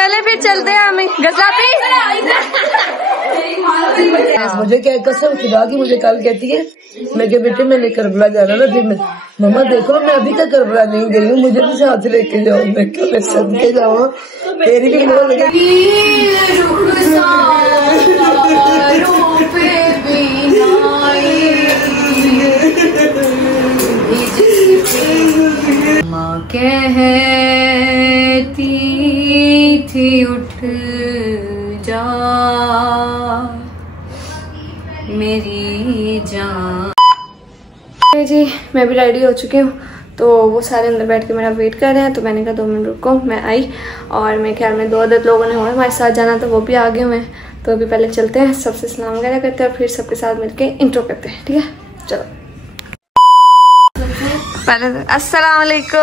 चले फिर चलते हैं हमें गजलापी। मुझे क्या कसम खुदा की, मुझे कल कहती है मैं क्या बेटे मैंने करबला जाना ना, फिर मम्मा देखो मैं अभी तक करबला नहीं गई हूँ, मुझे भी साथ लेके जाओ। मैं क्या मैं सदके जाऊँ, तेरी भी मोह लगे। माँ कहती थी उठ जा मेरी जान। जी मैं भी रेडी हो चुकी हूँ, तो वो सारे अंदर बैठ के मेरा वेट कर रहे हैं, तो मैंने कहा 2 मिनट रुको। मैं आई और मेरे ख्याल में 2 अदद लोगों ने हुए हमारे साथ जाना, तो वो भी आ गए हुए हैं। तो अभी पहले चलते हैं, सबसे सलाम वगैरह करते हैं और फिर सबके साथ मिलके इंट्रो करते हैं, ठीक है। चलो पहले अस्सलाम वालेकुम।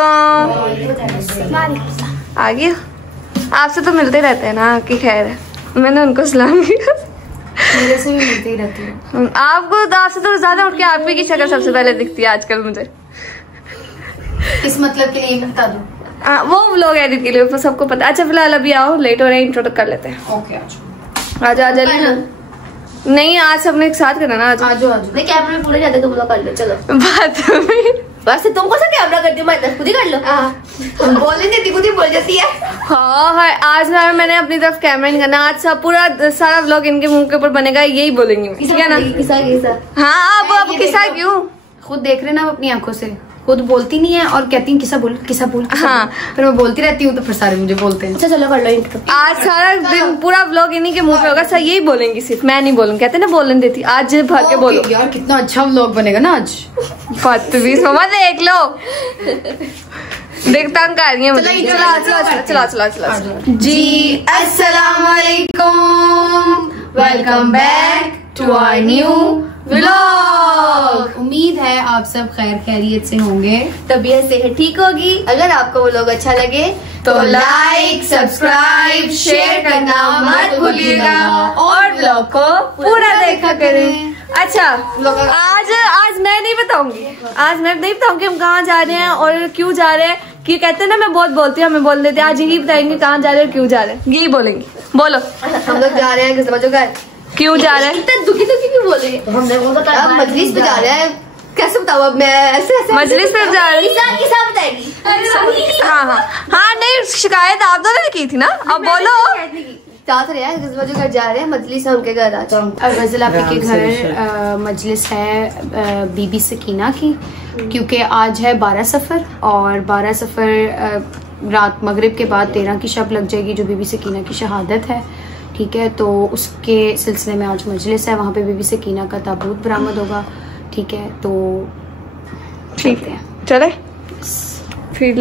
आ गई आपसे तो मिलते रहते हैं ना कि खैर है, मैंने उनको सलाम किया। मेरे से भी मिलती ही रहती है आपको, आपसे तो ज्यादा उठ के आप ही की शक्ल सबसे पहले दिखती है आजकल मुझे। इस मतलब के लिए बता दो। वो लोग एडिट के लिए सबको पता। अच्छा फिलहाल अभी आओ, लेट हो रहे हैं, इंट्रो तक कर लेते हैं। ओके आज आ जल्दी ना। नहीं आज सबने एक साथ करना ना। आज आजो नहीं, कैमरे में पूरे जाते, तुम लोग कर लो। चलो बात बस तुम कौन सा कैमरा करती हो, मैं खुद ही कर लो। बोलने देती खुद ही बोल जाती है। हाँ आज मैंने अपनी तरफ कैमरा नहीं करना। आज सब पूरा सारा व्लॉग इनके मुंह के ऊपर बनेगा, यही बोलेंगे ठीक है ना। किसा हाँ अब किसा क्यों, खुद देख रहे ना अपनी आंखों से, खुद बोलती नहीं है और कहती है किसा बोल। हाँ फिर मैं बोलती रहती हूँ तो फिर सारे मुझे बोलते हैं। अच्छा चलो कर लो इंट्रो। आज सारा दिन पूरा व्लॉग इन्हीं के मुंह पे होगा, सब यही बोलेंगी, सिर्फ मैं नहीं बोलूंगी। कहते ना बोलने देती, आज भर के बोलो यार। कितना अच्छा व्लॉग बनेगा ना आज। बदतमीज मम्मा देख लो, देख तंग आ रही है मुझे। चला जी अस्सलाम वालेकुम, welcome back to our new vlog. उम्मीद है आप सब खैर खैरियत से होंगे, तबीयत सेहत ठीक होगी। अगर आपको वो लोग अच्छा लगे तो लाइक सब्सक्राइब शेयर करना मत भूलिएगा और व्लॉग को पूरा देखा करें। अच्छा आज मैं नहीं बताऊंगी, हम कहाँ जा रहे हैं और क्यों जा रहे हैं। कि कहते हैं ना मैं बहुत बोलती हूँ, हमें बोल देते हैं। आज यही बताएंगे कहाँ जा रहे हैं, क्यों जा रहे हैं, यही बोलेंगे। बोलो हम लोग जा रहे हैं समझो क्या, क्यों जा रहे हैं, दुखी क्यों बोले। हमने वो बताया मजलिस पे जा रहे हैं। कैसे बताओ अब मैं, ऐसे मजलिस पे जा रहे हैं। बताएगी। हाँ नहीं शिकायत आप दोनों ने की थी ना, अब बोलो। साथ रहे हैं जो घर जा रहे हैं, मजलिस है उनके घर आज। गजल आपी के घर मजलिस है बीबी सकीना की, क्योंकि आज है 12 सफर और 12 सफर रात मगरिब के बाद 13 की शब लग जाएगी, जो बीबी सकीना की शहादत है। ठीक है, तो उसके सिलसिले में आज मजलिस है, वहाँ पे बीबी सकीना का ताबूत बरामद होगा। ठीक है, तो ठीक है चले फिर।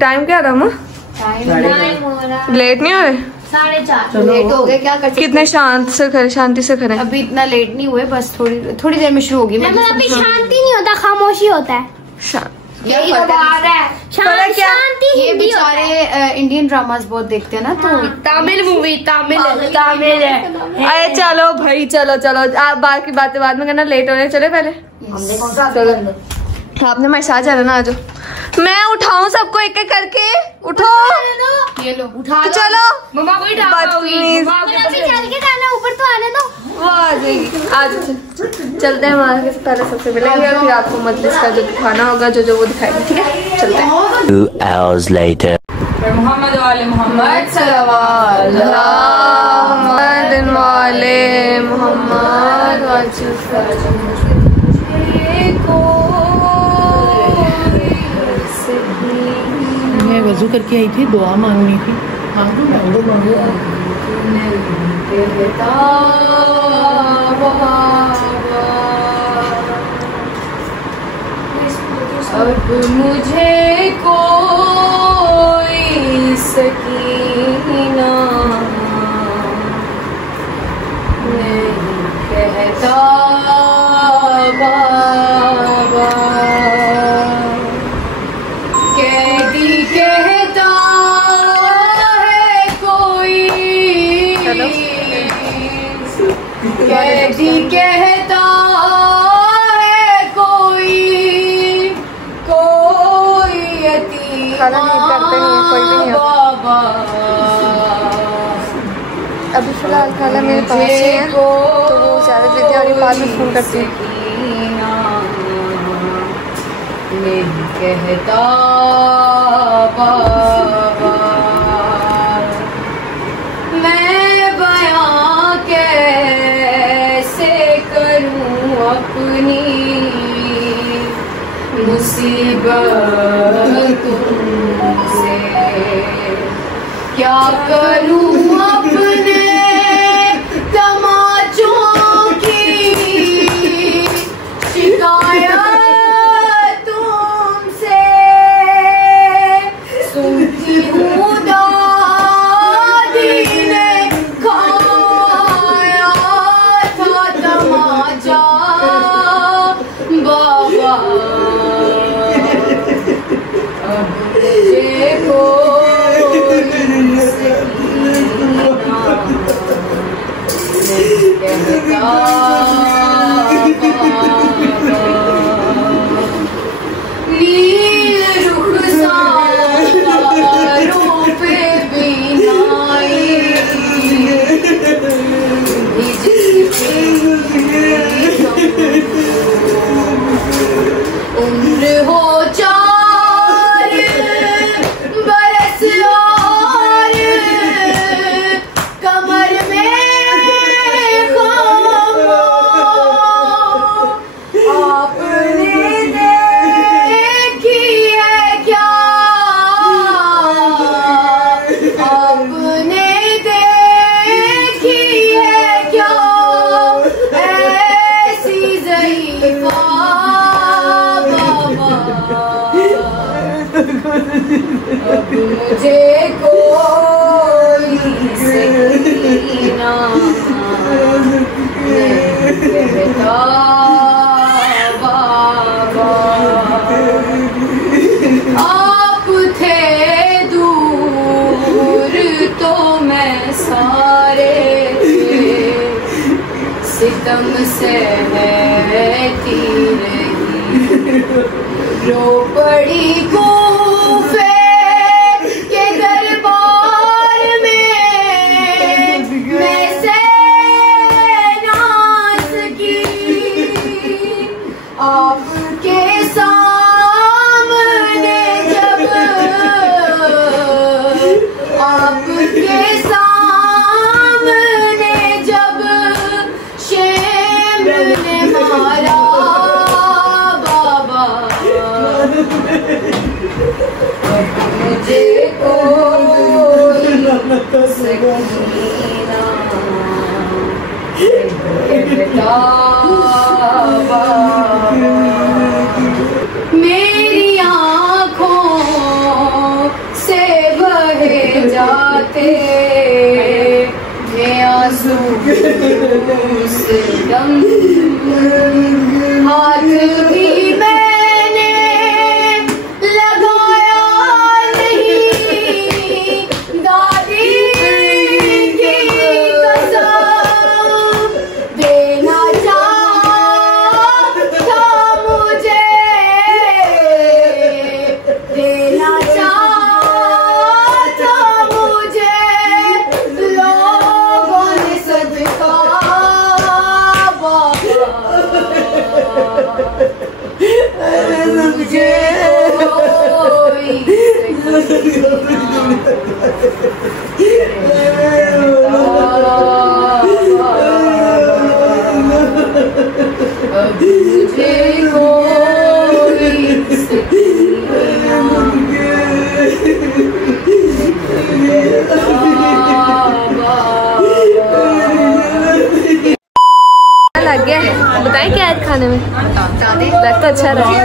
टाइम क्या रहा, लेट नहीं हो रहे? 4:30 लेट हो गए, क्या कर सकते। कितने शांति से करें। अभी इतना लेट नहीं हुए, बस थोड़ी देर में शुरू होगी। अभी शांति नहीं होता, खामोशी होता है। यही तो बात है, शांति। ये बेचारे इंडियन ड्रामास बहुत देखते हैं ना, तो तमिल मूवी तमिल है। अरे चलो भाई चलो आप बाकी बातें बाद में करना, लेट हो रहे। चले पहले हमने कौन सा चलो आपने मेरे साथ जाना ना, आ जाओ। मैं उठाऊं सबको एक एक करके, उठो ये लो उठा तो चलो। मम्मा को ही चल के जाना, ऊपर तो आने दो। वो आ जाएगी, आज चलते हैं वहाँ से। पहले सबसे मिलेंगे, फिर आपको मजलिस का जो दिखाना होगा जो वो दिखाएंगे, ठीक है चलते हैं। 2 hours later मोहम्मद वाले मोहम्मद मैं वजू करके आई थी, दुआ मांगनी थी। अब मुझे कोई सकीना नहीं कहता बाबा, कहती कहता है कोई, कहती कहता खाना नहीं करते हैं कोई भी नहीं बाबा अभी फ़िलहाल खाला मेरे पास ही है, तो वो ज़्यादा देती और बाद में फ़ोन करती है। कहता बाबा मैं बयां कैसे करूं अपनी मुसीबत तुमसे, क्या करूं अपने तमाचों की शिकायत तुमसे, सुनती हूँ दादी ने खाया था तमाचा बाबा, अब मुझे कोई कहता नील रुखसारों पे बीनाई उम्र हो 4 बरस और कमर में आपने देखी है क्या, आपने देखी है क्या ऐसी ज़ईफ़ा बाबा, अब मुझे कोई सकीना कहता बाबा, आप थे दूर तो मैं सारे सितम सहती रही, रो पड़ी कूफे के दरबार में मैं से ना सकी, आपके सामने जब, आपके सामने जब शेम ने मारा बाबा, मुझे कोई सकीना कहता बाबा, मेरी आँखों से बहे जाते ये आंसू से दम, हाथ भी मैंने लगाया नहीं दादी की कसम, देना चाहता मुझे, देना चाहता मुझे लोगों ने सदका बाबा, मुझे कोई अब मुझे कोई लग गया है, बताएं क्या है खाने में? लग तो अच्छा रहा है।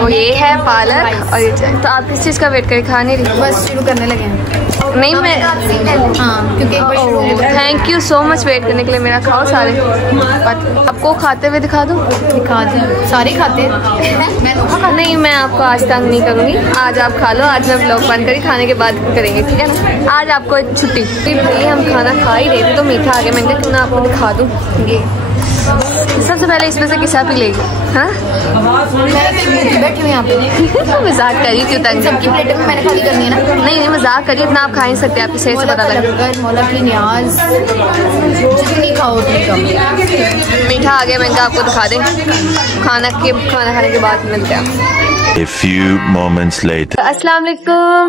वो ये है पालक और ये चाय। तो आप किस चीज़ का वेट करें? खा नहीं रही? बस शुरू करने लगे हैं। नहीं मैं हाँ क्योंकि thank you so much wait करने के लिए मेरा। खाओ सारे, आपको खाते हुए दिखा दूँ? दिखा दें, सारे खाते हैं। नहीं मैं आपको आज तंग नहीं करूँगी, आज आप खा लो। आज मैं ब्लॉग बंद करी, खाने के बाद करेंगे, ठीक है ना? आज आपको छुट्टी। भले हम खाना खा ही रहे थे तो मीठा आ गया, मैंने क्यों ना आपको दिखा दूँ। ये सबसे पहले इसमें से किसा पी लेगी? हाँ बैठी हूँ यहाँ पे। मजाक करी क्यों? तंग सबकी प्लेट में मैंने खाली करनी है ना। नहीं मजाक करी, इतना आप खा नहीं सकते, आपकी सेहत से पता लगा। मौला की न्याज जितनी खाओ उतनी कम। मीठा आ गया, मैं आपको दिखा दें। खाना खाने के बाद मिलते हैं। A few moments later. अस्सलाम वालेकुम।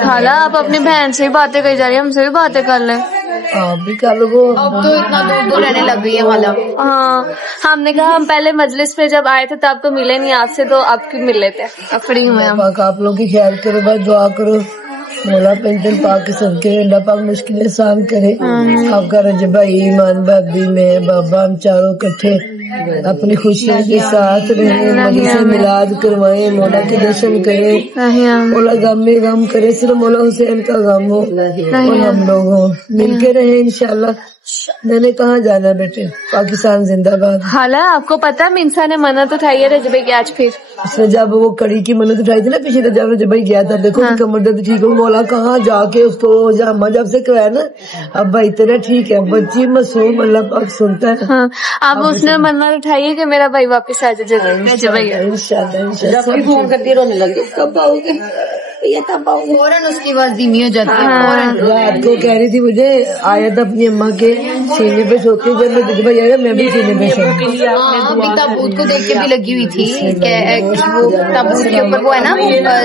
खाला आप अपनी बहन से भी बातें करी जा रही है, हमसे भी बातें कर लें। आप भी कर लो। अब तो इतना दूर रहने लग गई है खाला। हाँ हमने कहा हम पहले मजलिस में जब आए थे तब तो मिले नहीं आपसे, तो अब क्यों मिल लेते हैं, अब फ्री हुए हम। आप लोग की ख्याल करो, बस दुआ करो मौला पेंशन पाक के सबके अल्लाह पाक मुश्किलें आसान करे। आपका रजब भाई, ईमान भाभी, मैं, बाबा, हम चारों इकट्ठे अपनी खुशियों के साथ रहे, मजलिस मिलाद करवाए, मौला के दर्शन करे, मौला गम में गम करे, सिर्फ मौला हुसैन का गम हो और हम लोग हो, मिलके रहे इंशाल्लाह। मैंने कहाँ जाना बेटे, पाकिस्तान जिंदाबाद। हाला आपको पता है मिंसा ने मन्नत उठाई है रजब भाई की आज फिर? उसने जब वो कड़ी की मन्नत उठाई थी ना पिछले जब रजब भाई गया था, देखो कमर दर्द ठीक हो, मौला कहाँ जाके उसको जामा जब से कराया ना, अब भाई तेरा ठीक है, बच्ची मासूम, अल्लाह पाक सुनता है। हाँ, अब उसने मन्नत उठाई है कि मेरा भाई वापस आ जाए रजब भाई। इंशाल्लाह फोन करती रोने लगी, कब आओगे भैया, कब आओगे? फौरन उसकी आवाज धीमी हो जाती है। फौरन रात को कह रही थी मुझे आया था अपनी अम्मा के सीने पे सोती, जब मैं रजब भाई आया मैं भी सीने पे सोती। ताबूत को देख के भी लगी हुई थी। वो ताबूत के ऊपर वो है ना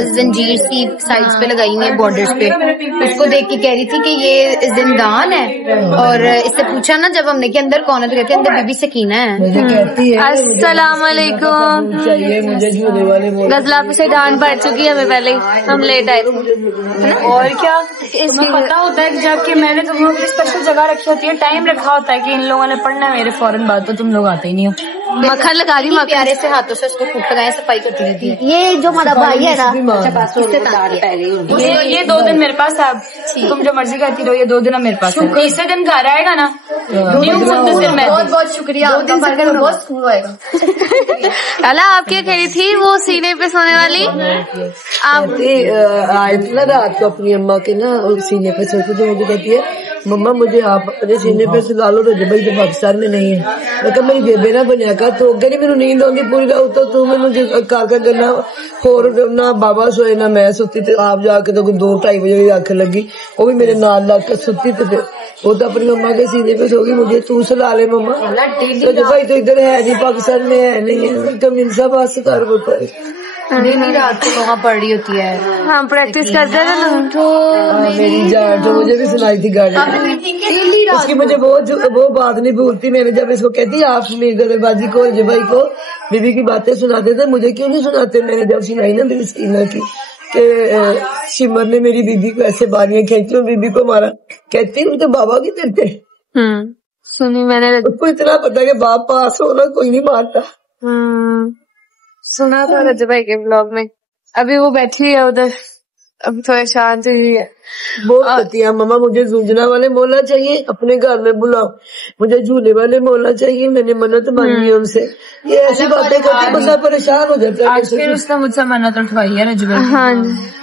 जंजीर सी साइड्स पे लगाई हुई है बॉर्डर्स पे, उसको देख के कह रही थी कि ये जिंदान है। और इससे पूछा ना जब हमने के अंदर कौन है, तो कहते अंदर बीबी सकीना है। मुझे कहती है अस्सलाम वालेकुम। चाहिए मुझे झूले वाले गजला से डांट पड़ चुकी है हमें, पहले हम लेट आए थे। और क्या इसमें पता होता है कि जबकि मैंने तुम लोगों की स्पेशल जगह रखी होती है, टाइम रखा होता है कि इन लोगों ने पढ़ना है मेरे, फौरन बात तो तुम लोग आते ही नहीं हो। मक्खन लगा रही, प्यारे से हाथों से उसको फूक लगाए, सफाई करती रहती है। ये जो हमारा भाई है ना, ये 2 दिन मेरे पास है, अब तुम जो मर्जी करती रहो, ये 2 दिन मेरे पास है। तीसरे दिन घर आएगा ना, बहुत बहुत शुक्रिया। 2 दिन से बहुत स्कूल आएगा। खाला आप क्या कह रही थी वो सीने पे सोने वाली? आप आए थे ना रात को अपनी अम्मा के ना सीने पे सोते, तो मुझे कहती है मम्मा मुझे आप अपने सीने पे सुला लो, रजब भाई तो पाकिस्तान में नहीं है। मैं कहा मेरी बेबे ना बनया कर, तो अगर ही मैंने नींद आती पूरी रात, तो तू मैंने कर करना होर ना बाबा सोए ना मैं सुती, तो आप जाके तो 2-2:30 बजे आंख लगी, वो भी मेरे नाल लग कर सुती, तो फिर वो तो अपनी मम्मा के सीने पे सोगी, मुझे तू सुला ले मम्मा। रजब भाई तो इधर है नहीं, पाकिस्तान में है नहीं है, कमीन सा बात कर बोलता है। नहीं रात को वहाँ पढ़ रही होती है। हम प्रैक्टिस करते हैं ना। मेरी जान तो मुझे भी सुनाई थी गाड़ी, उसकी मुझे वो बात नहीं भूलती। मैंने जब इसको कहती आप मेरे बाजी को रजब भाई को बीबी की बातें सुनाते थे, मुझे क्यों नहीं सुनाते? मैंने जब सुनाई ना मेरी सीना की कि शिमर ने मेरी बीबी को ऐसे बारियां खींची और बीबी को मारा, कहती हूँ तो बाबा की तरते। सुनी मैंने, उसको इतना पता है कि बाप पास होना कोई नहीं मारता। सुना था रजब भाई के ब्लॉग में। अभी वो बैठी है उधर, अब थोड़ा शांत हुई है। बहुत कहती है मम्मा मुझे झूंझना वाले मौला चाहिए, अपने घर में बुलाओ, मुझे झूले वाले मौला चाहिए, मैंने मन्नत मांगी है उनसे। ये ऐसी बातें करती बंदा परेशान हो जाता है। फिर उसने मुझसे मन्नत उठवाई है रजब भाई। हाँ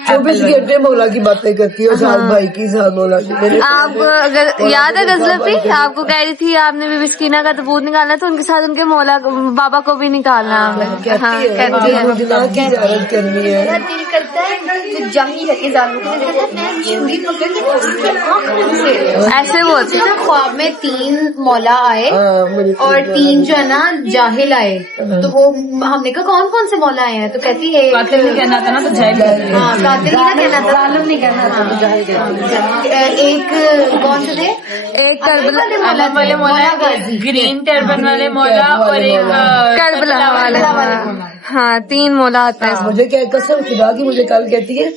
24 घंटे मौला की बातें करती है, साथ भाई की साथ मौला की। आप अगर याद है गजलफी आपको कह रही थी आपने भी बिस्कीना का तबूत निकालना, तो उनके साथ उनके मौला बाबा को भी निकालना। कहती है की इजाजत करनी है। दिल करता है जाही रखे ऐसे वो ख्वाब में 3 मौला आए और 3 जो है ना जाहिल आए, तो वो हमने कहा कौन कौन से मौला आए हैं, तो कहती है कातिल नहीं कहना था ना, तो जाहिल कातिल नहीं ना कहना था, जालिम नहीं कहना था, तो जाहिल कहना। एक कौन से थे? एक करबला अलम वाले मौला, ग्रीन टर्बन वाले मौला और एक करबला वाले। हाँ 3 मौला आते हैं। मुझे क्या कसम खुदा की, मुझे कल कहती है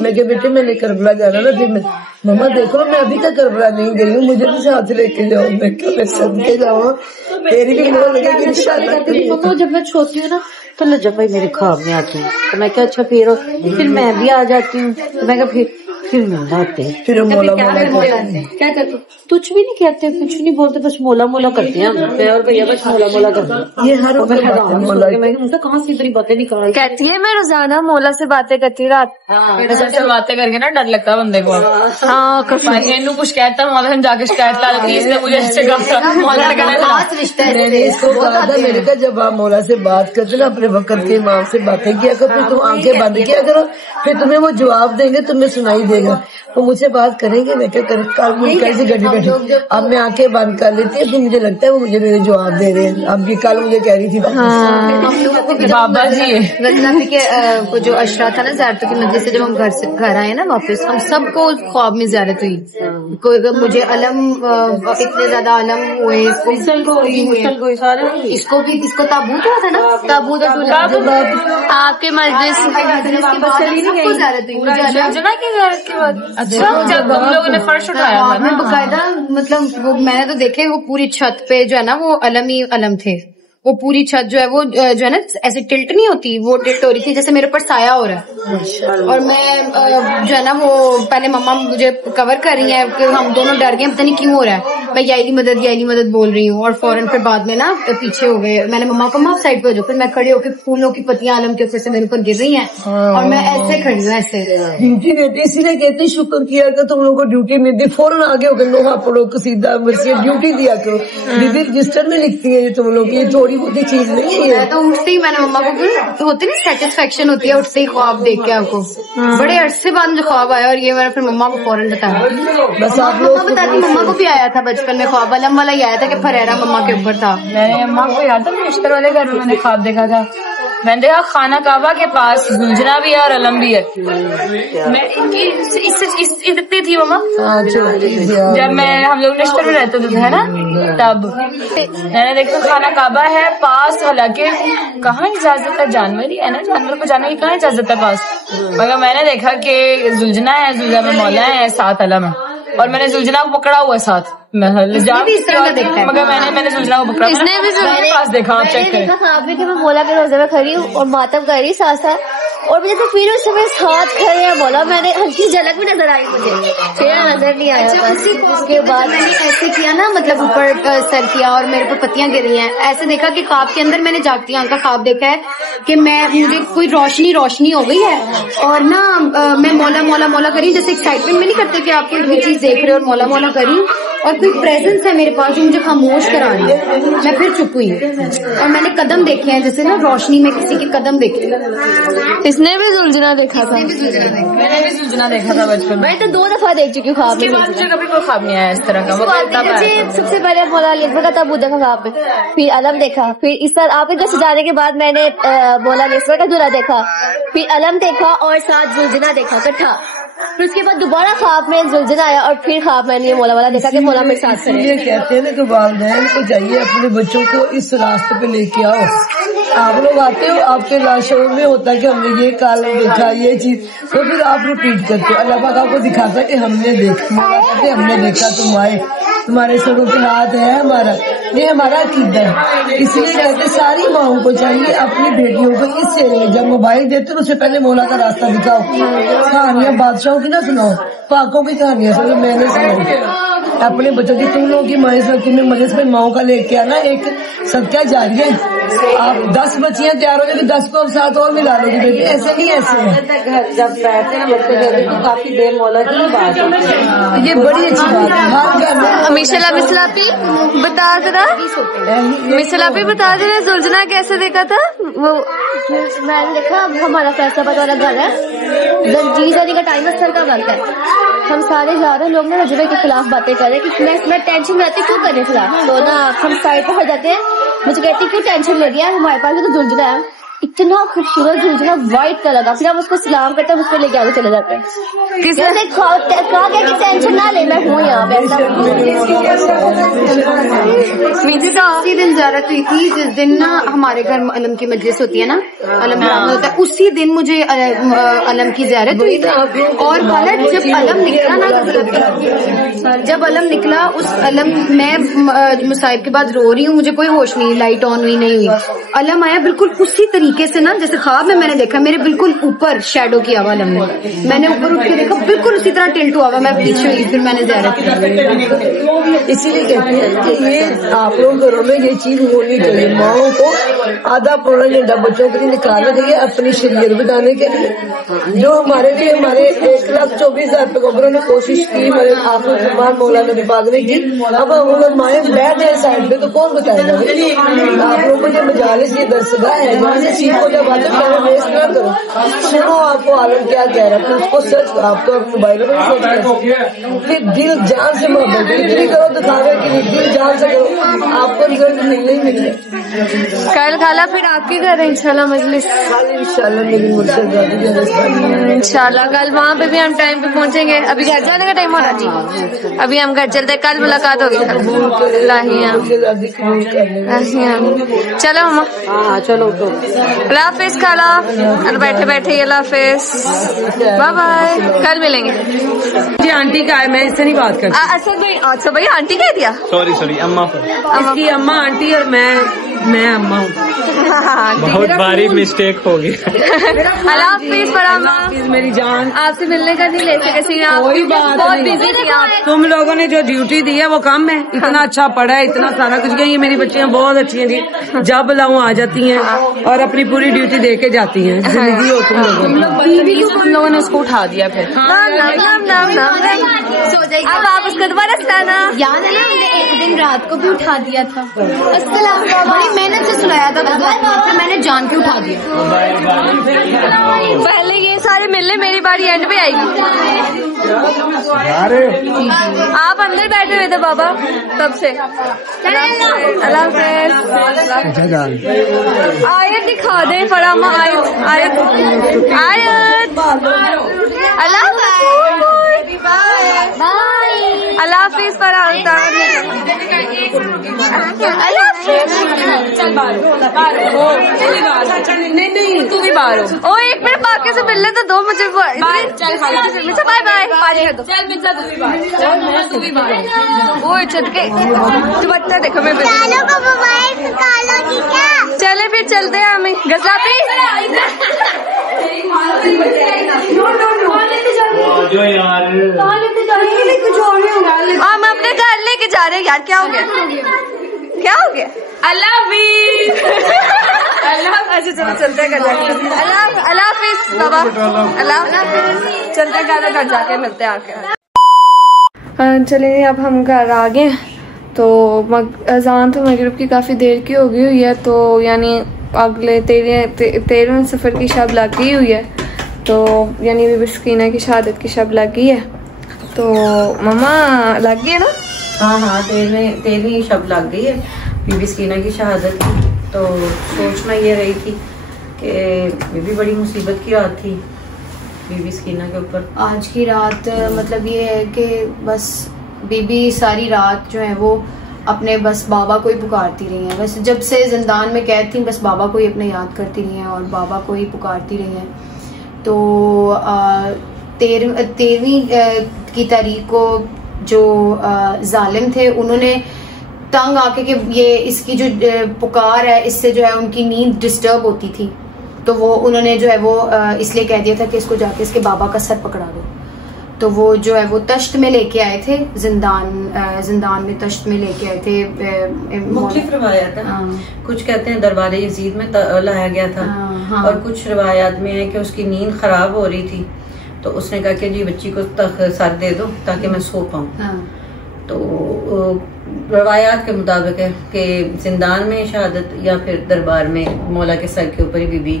मैं क्या बेटे मैंने करबला जाना ना, फिर मम्मा देखो मैं अभी तक करबला नहीं गई हूँ, मुझे भी साथ लेके जाओ। मैं क्या मैं सदके जाऊँ, तेरी भी मोह लगेगी इंशाल्लाह। तो जब मैं छोटी हूँ ना तो रजब भाई मेरे ख्वाब में आते हैं, तो मैं क्या अच्छा फिर मैं भी आ जाती हूँ, तो मैं क्या फिर फिर मोला आते हैं। फिर हम मोला मोला क्या करते? कुछ भी नहीं कहते, कुछ नहीं बोलते, बस मोला मोला करते हैं। मैं और भैया बस मोला मोला करते हैं। ये हर मैं कहाँ से इतनी बातें निकाल कहती है मैं रोजाना मोला से बातें करती रात। सबसे बातें करके ना डर लगता है बंदे को। हाँ इनू कुछ कहता मोला हम जाके शिकायत ला देती है, इसने मुझे ऐसे कहा मोला मैंने इसको कहा था, मैंने कहा जब आप मोला से बात करते ना अपने वक्त के माँ से बातें किया करो, फिर तुम आंखें बंद किया करो, फिर तुम्हें वो जवाब देंगे, तुम्हें सुनाई देगा। तो मुझे बात करेंगे, मैं क्या कर कैसी गड्डी बैठी, अब मैं आंखें बंद कर लेती है, फिर मुझे लगता है वो मुझे मेरे जवाब दे रहे हैं। अब ये कल मुझे कह रही थी बाबा जी रजनाफी के वो जो अशरा था ना ज़ियारतों की मस्जिद से, जब हम घर आए ना वापस, हम सबको ख्वाब में ज़ियारत हुई। मुझे अलम इतने ज्यादा अलम हुए, इसको ताबूत हुआ था ना, ताबूत आपके मजलिस अच्छा जब हम लोगों ने फर्श उठाया था मैं बकायदा मतलब वो मैंने तो देखे, वो पूरी छत पे जो है ना वो अलम ही अलम थे। वो पूरी छत जो है वो जो है ना ऐसे टिल्ट नहीं होती, वो टिल्ट हो रही थी जैसे मेरे ऊपर साया हो रहा है। और मैं जो है ना वो पहले मम्मा मुझे कवर कर रही है कि हम दोनों डर गए, पता नहीं क्यों हो रहा है। मैं याइली मदद बोल रही हूँ और फौरन फिर बाद में ना पीछे हो गए। मैंने मम्मा को माफ साइड पे हो जाओ, फिर मैं खड़ी होकर फूलों की पत्तियां आलम के ऊपर से मेरे ऊपर गिर रही हैं और मैं ऐसे खड़ी हूँ, ऐसे ड्यूटी देती, इसीलिए कहती शुक्र किया कर तुम लोगों को ड्यूटी मिलती, फौरन आगे होकर लोहा पड़ो कसीदा मर्सी ड्यूटी दिया करो। दीदी रजिस्टर में लिखती है ये तुम लोग की, थोड़ी बहुत चीज नहीं है। तो उठते ही मैंने मम्मा को तो होती नहीं सेटिस्फेक्शन होती है उठते ही ख्वाब देख के आपको, बड़े अरसे बाद मुझे ख्वाब आया और ये मैंने फिर मम्मा को फौरन बताया। बस आप लोग बताती, मम्मा को भी आया था बचपन में ख्वाब, अलम वाला ही आया था कि फरेरा मम्मा के ऊपर था। मैंने अम्मा को याद था बिस्तर वाले घर में मैंने ख्वाब देखा था, मैंने देखा खाना काबा के पास गुंजना भी है और अलम भी है। मैं इससे इतनी थी मम्मा जब मैं हम लोग निश्तर में रहते थे है ना, तब मैंने देखा खाना काबा है पास, हालांकि कहाँ इजाजत है, जानवर ही है ना, जानवर को जाने की कहाँ इजाजत है पास। मगर मैंने देखा कि जुलझना है, जुलझना में मौला है, साथ अलम है और मैंने जुलझना को पकड़ा हुआ साथ। मगर मैंने जुलझना को पकड़ा, इसने भी जुलझना पास देखा, आप चेक करें। हाँ भी मैं मौला के रोजे में खड़ी हूँ और मातम कर रही साथ साथ, और मुझे तो फिर उस समय हाथ खड़े हैं बोला, मैंने हल्की झलक भी नजर आई मुझे, फिर नजर नहीं आया। उसके बाद मैंने ऐसे किया ना, मतलब ऊपर सर किया और मेरे पर पत्तियां गिर रही हैं, ऐसे देखा कि ख्वाब के अंदर मैंने जागती आंख का ख्वाब देखा है कि मुझे कोई रोशनी हो गई है और ना मैं मौला मौला मौला करी, जैसे एक्साइटमेंट में नहीं करते कि आप कोई चीज देख रहे हो और मौला मौला करी, और कोई प्रेजेंस है मेरे पास जो मुझे खामोश करा रही है। मैं फिर चुप हुई और मैंने कदम देखे हैं, जैसे ना रोशनी में किसी के कदम देखे। इसने भी जुलझना देखा था, मैंने भी जुलझना देखा था बचपन में। मैं तो 2 दफा देख चुकी हूँ ख्वाब में। मुझे कभी कोई ख्वाब नहीं आया इस तरह का। सबसे पहले मौला अली अकबर का ताबूत देखा ख्वाब में, फिर अलम देखा, फिर इस साल आपके घर सजाने के बाद मैंने मौला अली अकबर का दूल्हा देखा, फिर अलम देखा और साथ जुलझना देखा इकट्ठा। फिर उसके बाद दोबारा ख्वाब में जुलझना आया और फिर ख्वाब मैंने ये मौला वाला देखा कि मौला मेरे साथ है। ये कहते हैं ना कि वालिदैन को चाहिए अपने बच्चों को इस रास्ते पे लेके आओ। आप लोग आते हो, आपके लाशों में होता है कि हमने ये काल देखा, ये चीज, तो फिर आप रिपीट करते हो। अल्लाह पाक आपको दिखाता है कि हमने देखा, हमने देखा, तुम आए, तुम्हारे सरों के हाथ है हमारा, ये हमारा अकीदा है। इसलिए कहते सारी माओं को चाहिए अपनी बेटियों को इससे जब मोबाइल देते हो उससे पहले मौला का रास्ता दिखाओ। कहानियां बादशाहों की ना सुनाओ, पाकों की कहानियां सुनो, मैंने सुनाई अपने बच्चों की। तुम लोगों की माए सब्जी में मजलिस में माओं का लेके आना एक सदका जारी है। आप 10 बच्चियां तैयार हो जाएगी, 10 को अब साथ और मिला लोगी बेटी, ऐसे नहीं ऐसे है। जब बैठते हैं बच्चे तो काफी देर मौला की बात है, ये बड़ी अच्छी बात है। मिसलापी बता जरा, मिसलापी बता जरा जुलझना कैसे देखा था वो? मैंने देखा हमारा फैसलाबाद वाला घर है, जी जाने का टाइम स्थल का वक्त है, हम सारे जा रहे हैं, लोग ना रजबे के खिलाफ बातें कर रहे हैं कि मैं टेंशन में रहती क्यों करने खिलाफ, तो ना हम साइड पर हो जाते हैं। मुझे कहती क्यों टेंशन ले रही है, हमारे पास भी तो जुलझना है, इतना खूबसूरत जुलझना व्हाइट कलर का, फिर हम उसको सलाम करते हैं, उसको लेके आगे चले जाते हैं। किसने कहा कि टेंशन ना ले, मैं हूँ यहाँ पे। उसी दिन ज़्यारत हुई थी जिस दिन ना हमारे घर अलम की मजलिस होती है ना, अलम होता है, उसी दिन मुझे अलम की ज़ियारत हुई थी। और गलत जब अलम निकला ना, जब अलम निकला उस अलम मैं मुसाइब के बाद रो रही हूँ, मुझे कोई होश नहीं, लाइट ऑन हुई नहीं हुई, अलम आया बिल्कुल उसी तरीके से ना जैसे ख्वाब में मैंने देखा, मेरे बिल्कुल ऊपर शेडो किया हुआ अलम ने, मैंने ऊपर उठ के देखा बिल्कुल उसी तरह टिल्ट हुआ हुआ, मैं पीछे हुई, फिर मैंने ज़ियारत की। इसीलिए कहते हैं कि ये आप लोग घरों में ये चीज होनी चाहिए, माओ को आधा पौना घंटा बच्चों के लिए निकालना चाहिए अपनी शरीयत बनाने के लिए। जो हमारे लिए हमारे 1,24,000 पैगंबरों ने कोशिश की, हमारे आखिर फरमान मौला नबी पाक ने की, अब अगर माए बैठ जाए साइड पे तो कौन बताएगा? आप लोगों को ये मजालिस ये दरसगाह है, जहाँ से सीखो, जब आते पहले वेस्ट ना करो, सुनो आपको आलम क्या कह रहा है, उसको सर्च आप तो मोबाइल में सर्च करो, फिर दिल जान से मोहब्बत इतनी करो, दिखावे कि दिल जान से करो, आपको रिजल्ट मिलने ही मिलने। कल खाला फिर आपके घर है इंशाल्लाह मजलिस, इंशाल्लाह मेरी मुझसे इंशाल्लाह कल वहाँ पे भी हम टाइम पे पहुँचेंगे। अभी घर जाने का टाइम हो रहा जी, अभी हम घर चलते, कल मुलाकात होगी। चलो मम्मा, हाँ चलो तो अल्लाह हाफिज खाला, और बैठे बैठे अल्लाह हाफिज, बाय बाय, कल मिलेंगे। जी आंटी का है, मैं इससे नहीं बात करती। अच्छा भाई आंटी कह दिया, सॉरी अम्मा, इसकी अम्मा आंटी और मैं अम्मा हूँ। बहुत भारी मिस्टेक होगी। अल्लाह हाफिज बड़ा अम्मा, मेरी जान, आपसे मिलने का नहीं ले सके सी, आप बहुत बिजी थी आप। तुम लोगों ने जो ड्यूटी दी है वो कम है, इतना अच्छा पढ़ा है, इतना सारा कुछ किया, ये मेरी बच्चियां बहुत अच्छी हैं जी, जब बुलाऊं आ जाती हैं और अपनी पूरी ड्यूटी दे के जाती हैं। जिंदगी हो तुम लोगों ने उसको उठा दिया फिर। अब आप उसको दोबारा सुनाना। याद है ना हमने एक दिन रात को भी उठा दिया था, बड़ी मेहनत से सुलाया था, फिर मैंने जान के उठा दिया। पहले ये सारे मिलने, मेरी बारी एंड पे आएगी। आप अंदर बैठे हुए थे बाबा तब से। अल्लाह हाफिज। आयत दिखा दे फरामा, आयत अल्लाह अल्लाह हाफिज फरा, नहीं तू भी बाहर हो। ओ एक मिनट बाकी से मिलने तो दो मुझे, बाय बाय, पानी कर दो। वो चटके दुपट्टा देखो, मैं चले फिर चलते हैं, हमें गजलाते हम अपने घर लेके जा रहे हैं यार। क्या हो गया अल्लाह हाफिज। अच्छा चलो चलते हैं घर, अल्लाह हाफिज बाबा, अल्लाह हाफिज, चलते हैं घर जाके मिलते हैं आके। चलिए अब हम घर आ गए, तो अजान तो मगरिब की काफ़ी देर की हो गई हुई है, तो यानी अगले 13वें सफ़र की शब लग गई हुई है, तो यानी बीबी सकीना की शहादत की शब लग गई है। तो मम्मा लग गई है ना? हाँ 13वीं शब लग गई है बीबी सकीना की शहादत की। तो सोचना ये रही थी कि बीबी बड़ी मुसीबत की रात थी बीबी सकीना के ऊपर। आज की रात मतलब ये है कि बस बीबी सारी रात जो है वो अपने बस बाबा को ही पुकारती रही हैं, बस जब से जिंदान में कैद थी बस बाबा को ही अपने याद करती रही हैं और बाबा को ही पुकारती रही हैं। तो 13वीं की तारीख को जो जालिम थे उन्होंने तंग आके कि ये इसकी जो पुकार है इससे जो है उनकी नींद डिस्टर्ब होती थी, तो वो उन्होंने जो है वो इसलिए कह दिया था कि इसको जाके इसके बाबा का सर पकड़ा दो। तो वो जो है वो तश्त में लेके आए थे, जिंदान में तश्त में लेके आए थे। मुख्तलिफ रवायात है, कुछ कहते हैं दरबार यजीद में लाया गया था और कुछ रवायात में है कि उसकी नींद खराब हो रही थी, तो उसने कहा कि जी बच्ची को सर दे दो ताकि मैं सो पाऊँ। तो रवायात के मुताबिक है कि जिंदान में शहादत या फिर दरबार में मौला के सर के ऊपर ही बीबी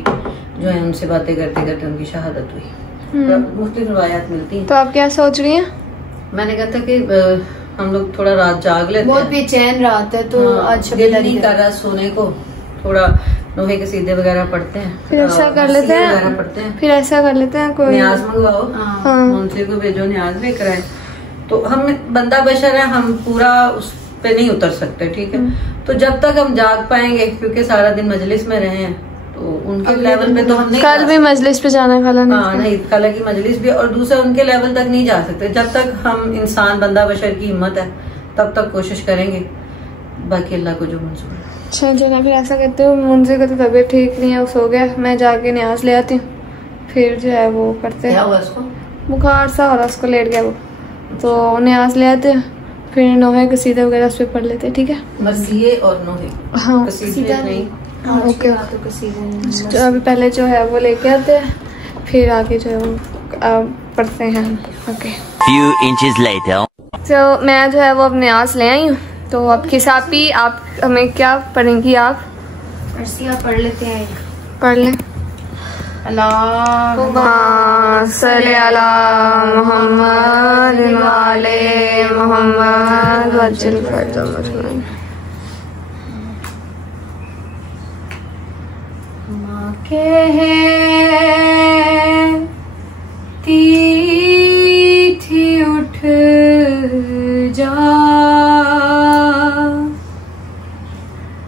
जो है उनसे बातें करते करते उनकी शहादत हुई। मुख्तलिफ रवायात मिलती हैं। तो आप क्या सोच रही हैं? मैंने कहा था कि हम लोग थोड़ा रात जाग लेते हैं, बहुत बेचैन रात है, तो आज दिल नहीं कर रहा सोने को, थोड़ा लोहे के सीधे वगैरह पढ़ते हैं, फिर ऐसा कर लेते हैं, कोई न्याज मंगवाओ, उनसे को भेजो न्याज लेकर आए। तो हम बंदा बशर है, हम पूरा उस पे नहीं उतर सकते, ठीक है। तो जब तक हम जाग पाएंगे, क्योंकि सारा दिन मजलिस में रहे हैं, तो उनके लेवल पे तो हम नहीं, कल भी मजलिस पे जाना है खाला नहीं खाला की मजलिस भी, और दूसरा उनके लेवल तक नहीं जा सकते। जब तक हम इंसान बंदा बशर की हिम्मत है तब तक कोशिश करेंगे, बाकी अल्लाह को जो मंजूर है। अच्छा जो ना, फिर ऐसा कहते हो मुंजे का तो तबीयत ठीक नहीं है, वो सो गया, मैं जाके न्याज ले आती हूँ, फिर जो है वो करते हैं। बुखार सा हो रहा, उसको लेट गया वो, तो न्याज ले आते हैं, फिर नोहे कसीदे वगैरह उस पर पढ़ लेते हैं, ठीक है। बस ये और नोहे, हाँ कसीदे नहीं। ओके, तो अभी पहले जो है वो लेके आते हैं, फिर आगे जो है वो पढ़ते हैं। Okay, Few inches later. तो मैं जो है वो अब न्याज ले आई हूँ, तो अब खिसापी आप हमें क्या पढ़ेंगी? आप पढ़ लेते हैं, पढ़ लें। अल्लाहुम्मा सल्ली अला मुहम्मद वाले मुहम्मद वज्जल फर्जम अजमईन। माँ कहती थी उठ जा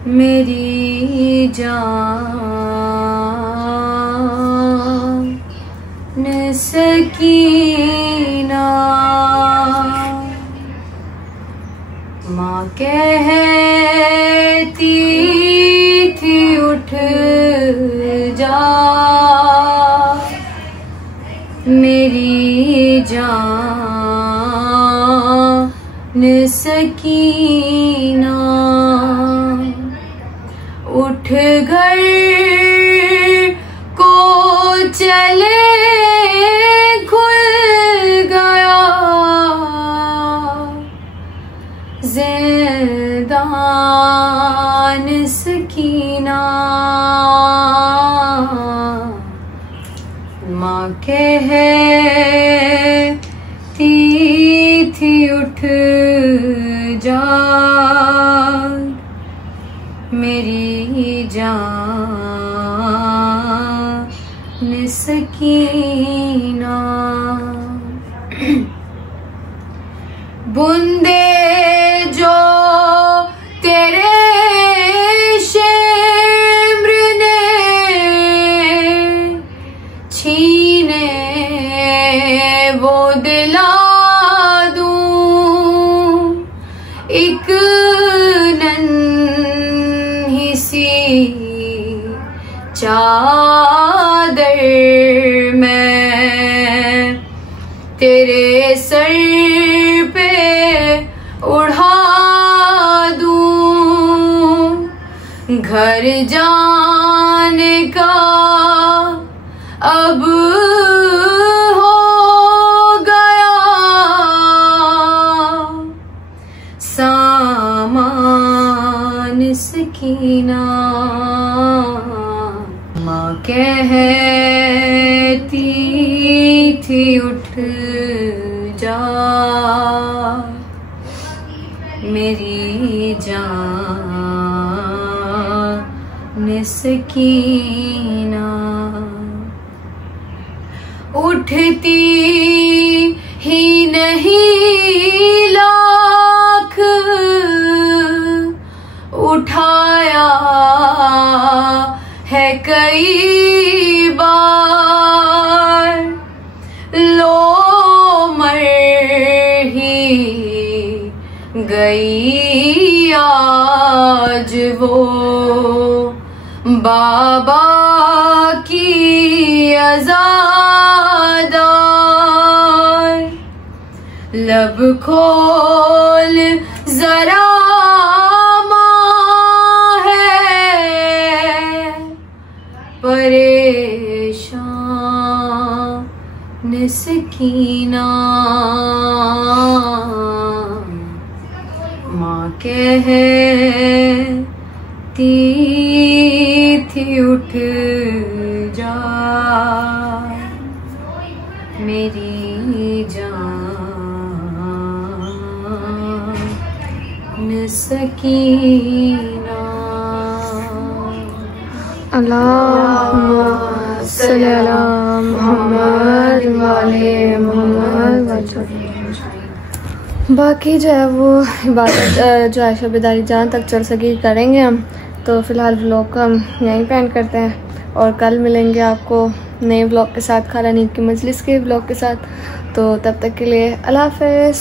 मेरी जान सकीना, माँ कहती थी उठ जा मेरी जान सकीना, उठ घर को चले खुल गया जिंदान सकीना, माँ कहती थी उठ जा मेरी जान सकीना, बूंदे जो तेरे शेम्र ने छीने वो दिला दूं, एक नन्ही सी चादर मैं तेरे सर पे उड़ा दूं, घर जाने का अब हो गया सामान सकीना, माँ कहती थी उठ जा मेरी जान सकीना, उठती ही नहीं लाख उठाया है कई बार, लो मर ही गई आज वो बाबा की अज़ादार, लब खोल जरा माँ है परेशान सकीना, माँ कहती थी उठ जा मेरी जान सकीना, अल्लाहुम्मा सल्ली अला मुहम्मद वाले मुहम्मद वज्जल। बाकी जो है वो इबादत जो आयशा बेदारी जहाँ तक चल सके करेंगे हम। तो फ़िलहाल व्लॉग को हम यहीं पे एंड करते हैं और कल मिलेंगे आपको नए व्लॉग के साथ, खाला नींद की मजलिस के व्लॉग के साथ। तो तब तक के लिए अल्लाह हाफ़िज़।